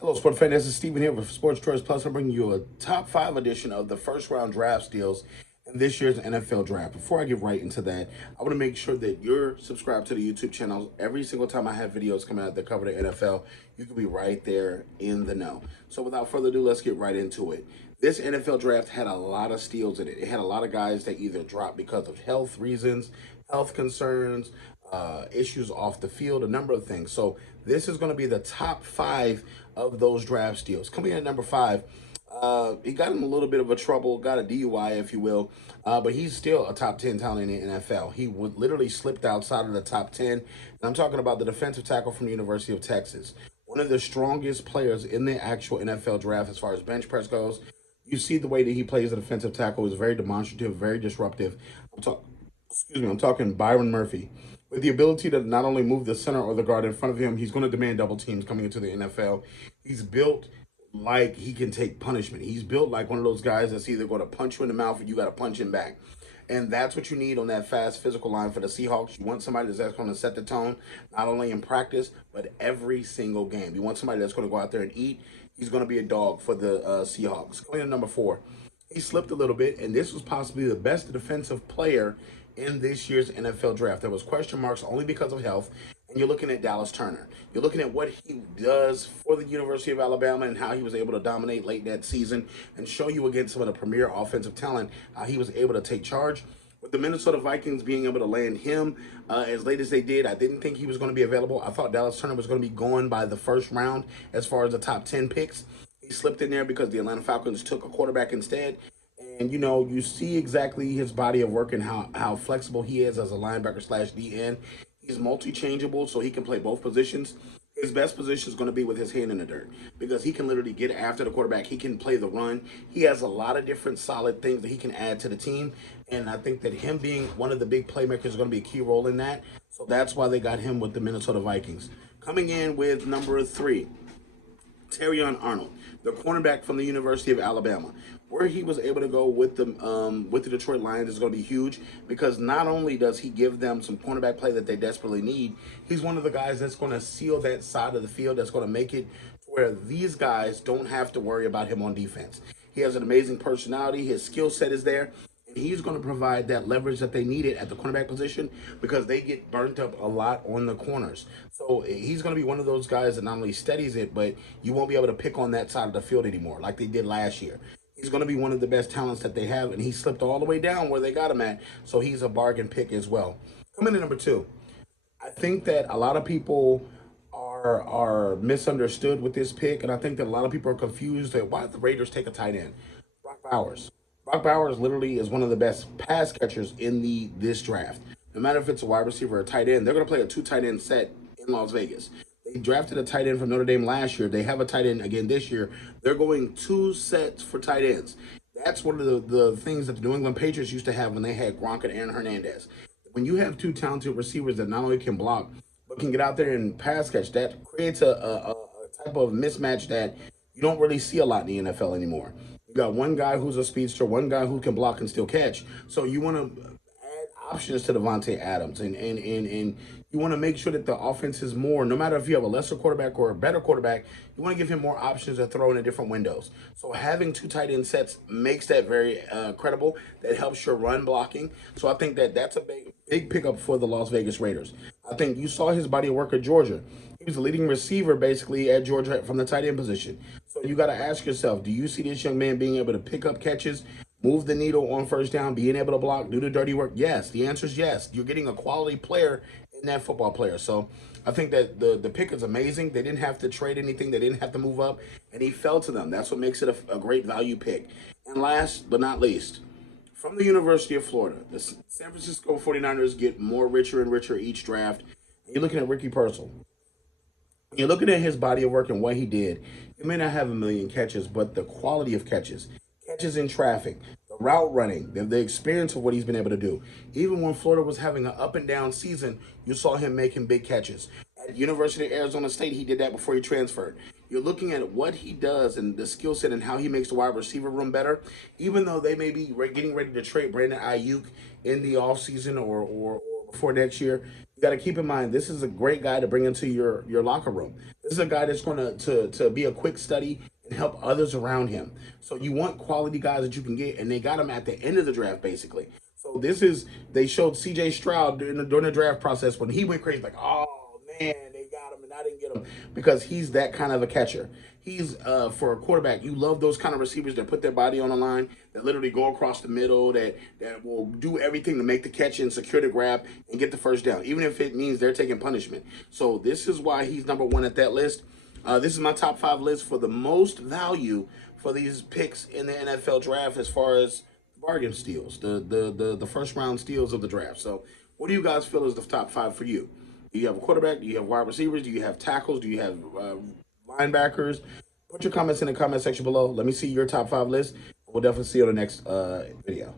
Hello, sport fan. This is Steven here with Sports Choice Plus. I'm bringing you a top five edition of the first round draft steals in this year's NFL draft. Before I get right into that, I want to make sure that you're subscribed to the YouTube channel. Every single time I have videos coming out that cover the NFL, you can be right there in the know. So without further ado, let's get right into it. This NFL draft had a lot of steals in it. It had a lot of guys that either dropped because of health reasons, health concerns, issues off the field, a number of things. So this is going to be the top five of those draft steals. Coming in at number five, he got in a little bit of a trouble, got a DUI, if you will, but he's still a top 10 talent in the NFL. He would literally slipped outside of the top 10. And I'm talking about the defensive tackle from the University of Texas, one of the strongest players in the actual NFL draft as far as bench press goes. You see the way that he plays the defensive tackle is very demonstrative, very disruptive. I'm talking Byron Murphy. With the ability to not only move the center or the guard in front of him, he's going to demand double teams coming into the NFL. He's built like he can take punishment. He's built like one of those guys that's either going to punch you in the mouth or you got to punch him back. And that's what you need on that fast physical line for the Seahawks. You want somebody that's going to set the tone, not only in practice, but every single game. You want somebody that's going to go out there and eat. He's going to be a dog for the Seahawks. Going to number four, he slipped a little bit, and this was possibly the best defensive player in this year's NFL draft. There was question marks only because of health, and you're looking at Dallas Turner. You're looking at what he does for the University of Alabama and how he was able to dominate late that season and show you against some of the premier offensive talent how he was able to take charge. With the Minnesota Vikings being able to land him as late as they did, I didn't think he was going to be available. I thought Dallas Turner was going to be going by the first round as far as the top 10 picks. He slipped in there because the Atlanta Falcons took a quarterback instead. And you see exactly his body of work and how flexible he is as a linebacker slash DN. He's multi changeable, so he can play both positions. His best position is going to be with his hand in the dirt because he can literally get after the quarterback. He can play the run. He has a lot of different solid things that he can add to the team. And I think that him being one of the big playmakers is going to be a key role in that. So that's why they got him with the Minnesota Vikings. Coming in with number three, Terrion Arnold, the cornerback from the University of Alabama. Where he was able to go with the Detroit Lions is going to be huge because not only does he give them some cornerback play that they desperately need, he's one of the guys that's going to seal that side of the field that's going to make it to where these guys don't have to worry about him on defense. He has an amazing personality. His skill set is there. And he's going to provide that leverage that they needed at the cornerback position because they get burnt up a lot on the corners. So he's going to be one of those guys that not only steadies it, but you won't be able to pick on that side of the field anymore like they did last year. He's going to be one of the best talents that they have, and he slipped all the way down where they got him at. So he's a bargain pick as well. Coming in number two, I think that a lot of people are misunderstood with this pick, and I think that a lot of people are confused that why did the Raiders take a tight end? Brock Bowers. Brock Bowers literally is one of the best pass catchers in this draft. No matter if it's a wide receiver or a tight end, they're going to play a two tight end set in Las Vegas. They drafted a tight end from Notre Dame last year. They have a tight end again this year. They're going two sets for tight ends. That's one of the things that the New England Patriots used to have when they had Gronk and Aaron Hernandez. When you have two talented receivers that not only can block but can get out there and pass catch, that creates a type of mismatch that you don't really see a lot in the NFL anymore. You got one guy who's a speedster, one guy who can block and still catch. So you want to add options to Devontae Adams, and you want to make sure that the offense is more. No matter if you have a lesser quarterback or a better quarterback, you want to give him more options to throw in different windows. So having two tight end sets makes that very credible. That helps your run blocking. So I think that that's a big pickup for the Las Vegas Raiders. I think you saw his body of work at Georgia. He was the leading receiver basically at Georgia from the tight end position. So you got to ask yourself, do you see this young man being able to pick up catches, move the needle on first down, being able to block, do the dirty work? Yes. The answer is yes. You're getting a quality player in that football player. So I think that the pick is amazing. They didn't have to trade anything. They didn't have to move up, and he fell to them. That's what makes it a great value pick. And last but not least, from the University of Florida, the San Francisco 49ers get more richer and richer each draft. And you're looking at Ricky Pearsall. You're looking at his body of work and what he did. He may not have a million catches, but the quality of catches, catches in traffic, the route running, the experience of what he's been able to do. Even when Florida was having an up and down season, you saw him making big catches. At University of Arizona State, he did that before he transferred. You're looking at what he does and the skill set and how he makes the wide receiver room better. Even though they may be getting ready to trade Brandon Ayuk in the offseason or before next year, you got to keep in mind this is a great guy to bring into your locker room. This is a guy that's going to be a quick study and help others around him. So you want quality guys that you can get, and they got him at the end of the draft, basically. So this is they showed C.J. Stroud during the draft process when he went crazy, like, oh man, they got him and I didn't get him because he's that kind of a catcher. He's for a quarterback. You love those kind of receivers that put their body on the line, that literally go across the middle, that will do everything to make the catch and secure the grab and get the first down, even if it means they're taking punishment. So this is why he's number one at that list. This is my top 5 list for the most value for these picks in the NFL draft as far as bargain steals, the first round steals of the draft. So, what do you guys feel is the top 5 for you? Do you have a quarterback? Do you have wide receivers? Do you have tackles? Do you have linebackers? Put your comments in the comment section below. Let me see your top 5 list. We'll definitely see you on the next video.